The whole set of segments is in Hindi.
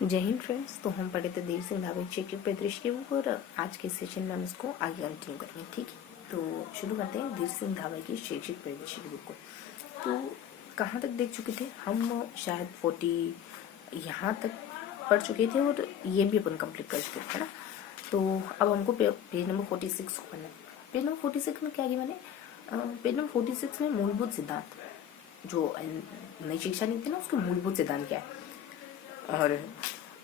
जय हिंद फ्रेंड्स। तो हम पढ़े थे देर से धार्मिक शैक्षिक परिदृश्य के ऊपर। आज के सेशन में हम इसको आगे कंटिन्यू करेंगे। ठीक है, तो शुरू करते हैं धीर सिंह धावे की शैक्षिक परिदृश्य की बुक को। तो कहाँ तक देख चुके थे हम? शायद 40 यहाँ तक पढ़ चुके थे और ये भी अपन कंप्लीट कर चुके थे, है ना। तो अब हमको पेज नंबर 46 को पढ़ना है। पेज नंबर 46 में क्या किया मैंने? पेज नंबर 46 में मूलभूत सिद्धांत, जो नई शिक्षा नीति ना, उसके मूलभूत सिद्धांत क्या है, और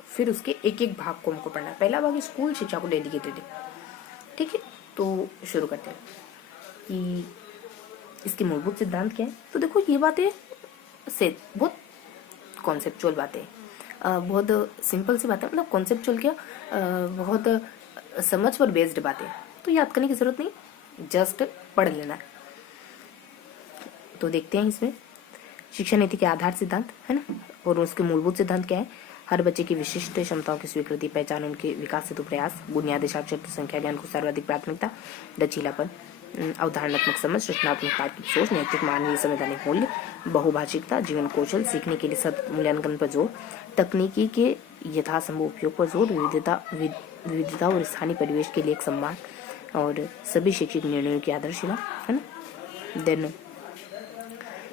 फिर उसके एक एक भाग को हमको पढ़ना है। पहला भाग स्कूल शिक्षा को डेडिकेटेड है। ठीक है, तो शुरू करते हैं कि इसके मूलभूत सिद्धांत क्या है। तो देखो, ये बातें से बहुत कॉन्सेप्चुअल बातें, बहुत सिंपल सी बातें, मतलब कॉन्सेप्चुअल क्या, बहुत समझ पर बेस्ड बातें, तो याद करने की जरूरत नहीं, जस्ट पढ़ लेना है। तो देखते हैं इसमें शिक्षा नीति के आधार सिद्धांत, है ना, और उसके मूलभूत सिद्धांत क्या है। हर बच्चे की विशिष्ट क्षमताओं की स्वीकृति, पहचान, उनके विकास हेतु प्रयास, बुनियादी साक्षरता, संख्या ज्ञान को सर्वाधिक प्राथमिकता, लचीलापन, अवधारणात्मक समझ, रचनात्मक तार्किक सोच, नैतिक मानवीय संवैधानिक मूल्य, बहुभाषिकता, जीवन कौशल, सीखने के लिए सतत मूल्यांकन पर जोर, तकनीकी के यथासंभव उपयोग पर जोर, विविधता और स्थानीय परिवेश के लिए एक सम्मान, और सभी शैक्षिक निर्णयों की आधारशिला, है ना। देन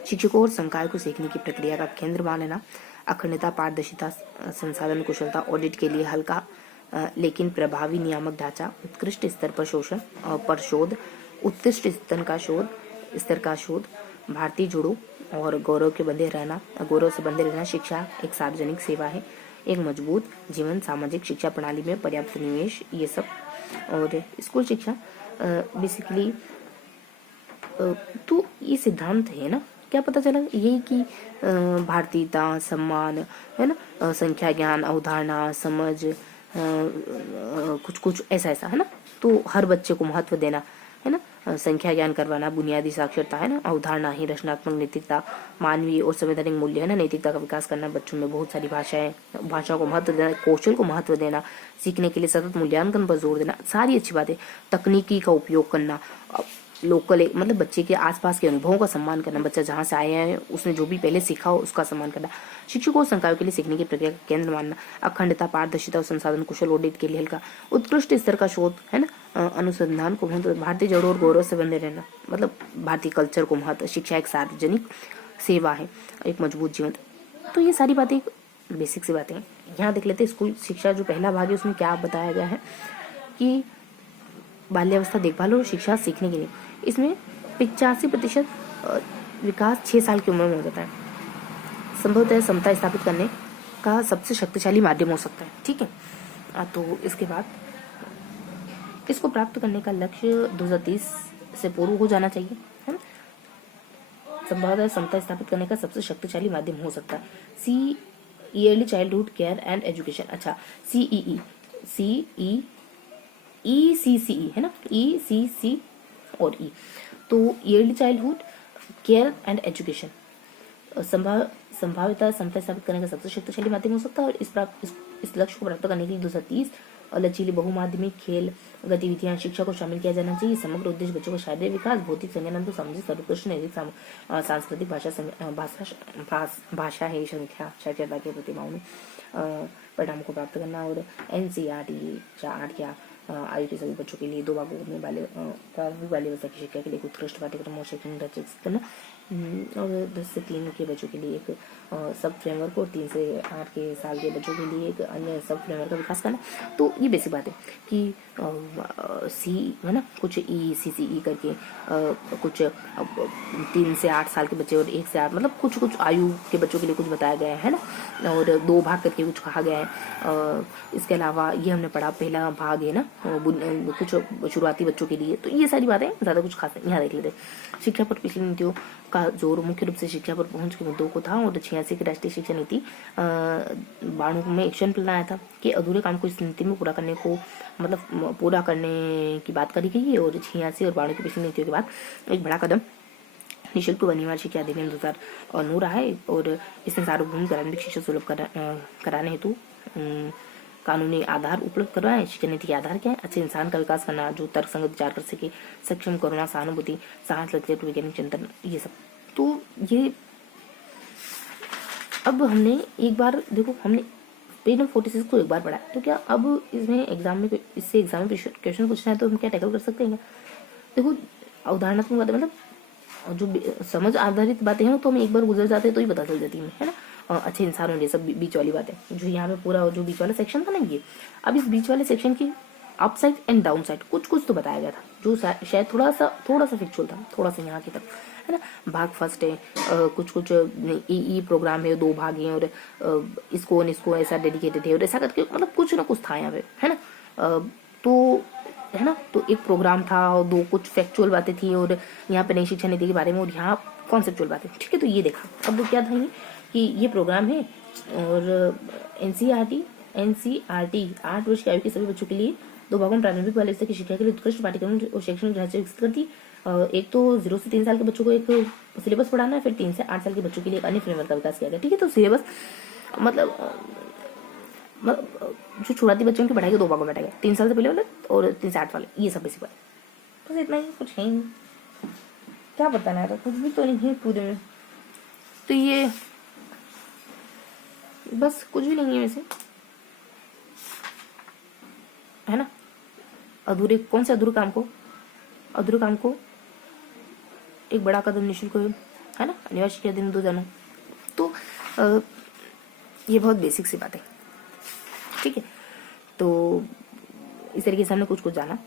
शिक्षकों और संकाय को सीखने की प्रक्रिया का केंद्र मानना, अखंडता, पारदर्शिता, संसाधन कुशलता, ऑडिट के लिए हल्का लेकिन प्रभावी नियामक ढांचा, उत्कृष्ट स्तर पर शोध, उत्कृष्ट स्तर का शोध, भारतीय जुड़ो और गौरव से बंधे रहना, शिक्षा एक सार्वजनिक सेवा है, एक मजबूत जीवन, सामाजिक शिक्षा प्रणाली में पर्याप्त निवेश, ये सब। और स्कूल शिक्षा बेसिकली तो ये सिद्धांत है ना। क्या पता चला? यही कि भारतीयता, सम्मान, है ना, संख्या ज्ञान, अवधारणा, समझ, कुछ कुछ ऐसा ऐसा, है ना। तो हर बच्चे को महत्व देना, है ना, संख्या ज्ञान करवाना, बुनियादी साक्षरता, है ना, अवधारणा ही, रचनात्मक नैतिकता, मानवीय और संवैधानिक मूल्य, है ना, नैतिकता का विकास करना, बच्चों में बहुत सारी भाषाओं को महत्व देना, कौशल को महत्व देना, सीखने के लिए सतत मूल्यांकन पर जोर देना, सारी अच्छी बातें। तकनीकी का उपयोग करना, लोकल मतलब बच्चे के आसपास के अनुभवों का सम्मान करना, बच्चा जहाँ से आया है उसने जो भी पहले सीखा हो उसका सम्मान करना, शिक्षकों और संकायों के लिए सीखने की प्रक्रिया का केंद्र मानना, अखंडता, पारदर्शिता और संसाधन कुशल, ऑडिट के लिए हल्का, उत्कृष्ट स्तर का शोध, है ना, अनुसंधान को महत्व, भारतीय जड़ों और गौरव से बंधे रहना, मतलब भारतीय कल्चर को महत्व, शिक्षा एक सार्वजनिक सेवा है, एक मजबूत जीवन। तो ये सारी बातें बेसिक सी बातें हैं। यहाँ देख लेते हैं स्कूल शिक्षा जो पहला भाग है उसमें क्या बताया गया है कि बाल्यावस्था देखभाल और शिक्षा सीखने के लिए इसमें 85% विकास 6 साल की उम्र में हो जाता है। संभवतः समता स्थापित करने का सबसे शक्तिशाली माध्यम हो सकता है। ठीक है, तो इसके बाद इसको प्राप्त करने का लक्ष्य 2030 से पूर्व हो जाना चाहिए, है ना। संभवतः समता स्थापित करने का सबसे शक्तिशाली माध्यम हो सकता है। C early childhood care and education, अच्छा ECCE है ना, ECC और E। तो early childhood care and education संभाव्यता समता स्थापित करने का सबसे शक्तिशाली माध्यम हो सकता है। और इस लक्ष्य को प्राप्त करने के लिए 2030 और लचीली बहुमाध्यमिक खेल गतिविधियां, शिक्षा को शामिल किया जाना चाहिए। समग्र उद्देश्य बच्चों का शारीरिक विकास, भौतिक संज्ञान तो समझे, सर्वोत्कृष्ट नैतिक सांस्कृतिक भाषा है, संख्या साक्षरता के प्रतिभाओं में परिणाम को प्राप्त करना। और NCERT 8 या आयु के सभी बच्चों के लिए 2 भागों में प्रारंभिक बाल्यावस्था की शिक्षा के लिए उत्कृष्ट पाठ्यक्रम और शैक्षणिक ढांचे करना, और 10 से 3 के बच्चों के लिए एक सब फ्रेमवर्क और 3 से 8 के साल के बच्चों के लिए एक अन्य सब फ्रेमवर्क का विकास करना। तो ये बेसिक बात है कि सी है ना, कुछ ECCE करके कुछ 3 से 8 साल के बच्चे और 1 से 8 मतलब कुछ कुछ आयु के बच्चों के लिए कुछ बताया गया है ना, और 2 भाग करके कुछ कहा गया है। इसके अलावा ये हमने पढ़ा, पहला भाग है ना कुछ शुरुआती बच्चों के लिए। तो ये सारी बातें ज़्यादा कुछ खास नहीं। यहाँ देख लेते शिक्षा पर पिछली नीतियों का जोर मुख्य रूप से शिक्षा पर पहुंच के मुद्दों को था, और 86 की राष्ट्रीय शिक्षा नीति 92 में एक्शन प्लान आया था कि अधूरे काम को इस नीति में पूरा करने की बात करी गई है। और 86 और 92 की पिछली नीतियों के बाद एक बड़ा कदम निःशुल्क व अनिवार्य शिक्षा अधिनियम 2009 रहा है, और इसने सार्वभौमिक प्रारंभिक शिक्षा सुलभ कराने हेतु कानूनी आधार उपलब्ध करवाए। शिक्षा नीति के आधार क्या है? अच्छे इंसान का विकास करना, जो तर्क संगत विचार कर सके, सक्षम, करुणा, सहानुभूति, साहस, लचीलापन, वैज्ञानिक चिंतन, ये सब। तो ये अब हमने एक बार देखो, हमने पेज नंबर 46 को एक बार पढ़ा है, तो क्या अब इसमें एग्जाम में इससे एग्जाम में क्वेश्चन पूछना है तो हम क्या टैकल कर सकते हैं? देखो उदाहरणात्मक बातें मतलब जो समझ आधारित बातें हैं तो हम एक बार गुजर जाते हैं तो ही पता चल जाती है ना। अच्छे इंसान होंगे, सब बीच वाली बातें जो यहाँ पे पूरा जो बीच वाला सेक्शन था ना ये, अब इस बीच वाले सेक्शन की अपसाइड एंड डाउन साइड कुछ तो बताया गया था जो शायद थोड़ा सा फिक्चुअल था, थोड़ा सा यहाँ की तरफ है ना। भाग फर्स्ट है, कुछ ई प्रोग्राम है, 2 भाग हैं और इसको ऐसा डेडिकेटेड है और ऐसा करके मतलब कुछ ना कुछ था यहाँ पे है ना। तो है ना, तो एक प्रोग्राम था और 2 कुछ फैक्चुअल बातें थी और यहाँ पे नई शिक्षा नीति के बारे में और यहाँ कॉन्सेप्चुअल बातें, ठीक है। तो ये देखा अब क्या था कि ये प्रोग्राम है और एनसीईआरटी 8 वर्ष की आयु के सभी बच्चों के लिए 2 भागों में प्रारंभिक बाल स्तर की शिक्षा के लिए उत्कृष्ट पाठ्यक्रम और शैक्षणिक ढांचे विकसित करती। एक तो 0 से 3 साल के बच्चों को एक सिलेबस पढ़ाना है, फिर 3 से 8 साल के बच्चों के लिए एक अन्य फ्रेमवर्क का विकास किया गया, ठीक है। तो सिलेबस मतलब जो शुरुआती बच्चों की पढ़ाई के 2 भागों में बांटा गया, 3 साल से पहले वाले और 3 से 8 वाले, ये सब बेसिक बात, बस इतना ही, कुछ है ही क्या बताना है, कुछ भी तो नहीं है पूरे में। तो ये बस कुछ भी नहीं है वैसे, है ना। कौन से अधूरे काम को एक बड़ा कदम निःशुल्क है ना, अनिवार्य शिक्षा दिन 2 जानू। तो ये बहुत बेसिक सी बात है, ठीक है। तो इस तरीके से हमने कुछ जाना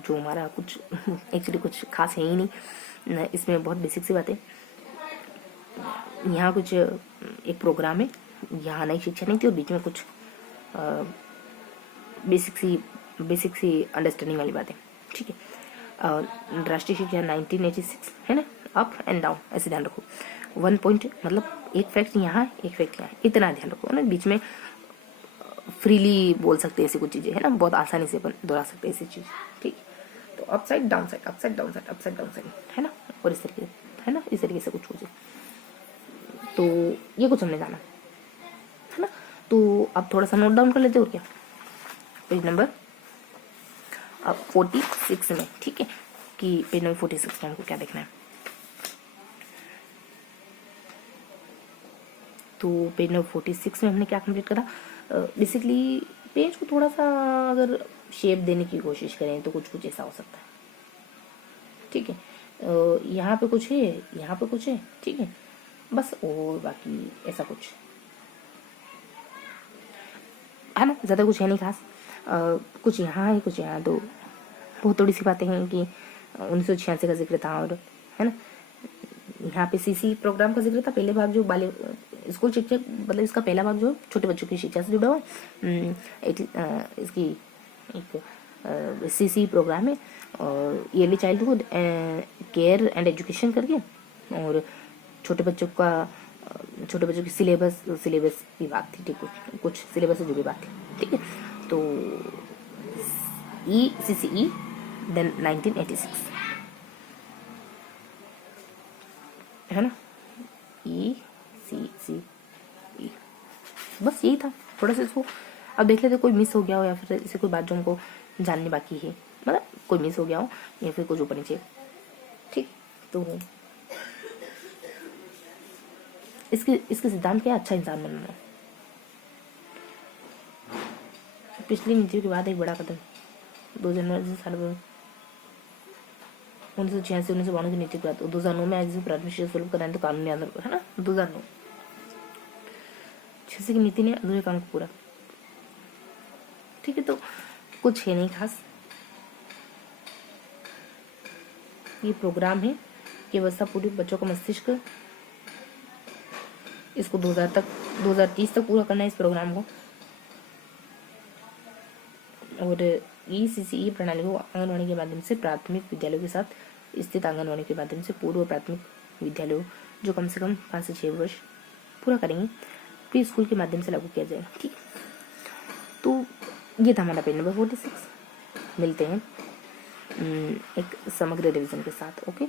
जो हमारा कुछ एक्चुअली कुछ खास है ही नहीं, इसमें बहुत बेसिक सी बातें। यहाँ कुछ एक प्रोग्राम है, यहाँ नई शिक्षा नीति और बीच में कुछ बेसिक सी अंडरस्टैंडिंग वाली बातें, ठीक है। राष्ट्रीय शिक्षा 1986 है ना, अप एंड डाउन ऐसे ध्यान रखो। 1 पॉइंट मतलब एक फैक्ट यहाँ एक फैक्ट यहाँ, इतना ध्यान रखो ना। बीच में फ्रीली बोल सकते हैं ऐसी कुछ चीजें है ना, बहुत आसानी से अपन दोहरा सकते हैं ऐसी चीज, ठीक। तो अपसाइड डाउन साइड है ना, और इस तरीके है ना, इस तरीके से कुछ हो जाए। तो ये कुछ हमने जाना है ना। तो अब थोड़ा सा नोट डाउन कर लेते और क्या, पेज नंबर 46 में, ठीक है, कि पेज नंबर 46 में हमको क्या देखना है। तो पेज नंबर 46 में हमने क्या कंप्लीट करा, बेसिकली पेज को थोड़ा सा अगर शेप देने की कोशिश करें तो कुछ ऐसा हो सकता है, ठीक है। यहाँ पे कुछ है, यहाँ पे कुछ है, ठीक है, बस। और बाकी ऐसा कुछ है ना, ज्यादा कुछ है नहीं खास। कुछ यहाँ है कुछ यहाँ, तो बहुत थोड़ी सी बातें हैं कि 1986 का जिक्र था और है ना, यहाँ पे सीसी प्रोग्राम का जिक्र था। पहले भाग जो बाल्य स्कूल शिक्षक मतलब इसका पहला भाग जो छोटे बच्चों की शिक्षा से जुड़ा हुआ इसकी एक सीसी प्रोग्राम है और yearly childhood care and education करके, और छोटे बच्चों की सिलेबस की बात थी, ठीक, कुछ सिलेबस से जुड़ी बात थी, ठीक है। तो ECCE देन 1986 है ना, ECCE, बस यही था। थोड़ा सा इसको अब देख लेते कोई मिस हो गया हो या फिर इसे कोई बात जो हमको जाननी बाकी है, मतलब कोई मिस हो गया हो या फिर कुछ ऊपर नीचे, ठीक। तो इसके सिद्धांत क्या है, अच्छा इंसान बनना। पिछली नीतियों के बाद एक बड़ा कदम 2 जनवरी से साल 1986-1992 की नीति के बाद 2009 में आज प्राथमिक शिक्षा सुलभ कराने तो कानूनी आधार है ना। 2009 की नीति ने अधूरे काम को पूरा, ठीक है। तो कुछ है नहीं खास, ये प्रोग्राम है कि व्यवस्था पूरी बच्चों का मस्तिष्क, इसको 2030 तक पूरा करना है इस प्रोग्राम को। और ECCE प्रणाली को आंगनवाड़ी के माध्यम से प्राथमिक विद्यालयों के साथ स्थित आंगनवाड़ी के माध्यम से पूर्व प्राथमिक विद्यालयों जो कम से कम 5 से 6 वर्ष पूरा करेंगे प्री स्कूल के माध्यम से लागू किया जाएगा, ठीक। तो ये था हमारा पेज नंबर 46। मिलते हैं एक समग्र रिवीजन के साथ, ओके।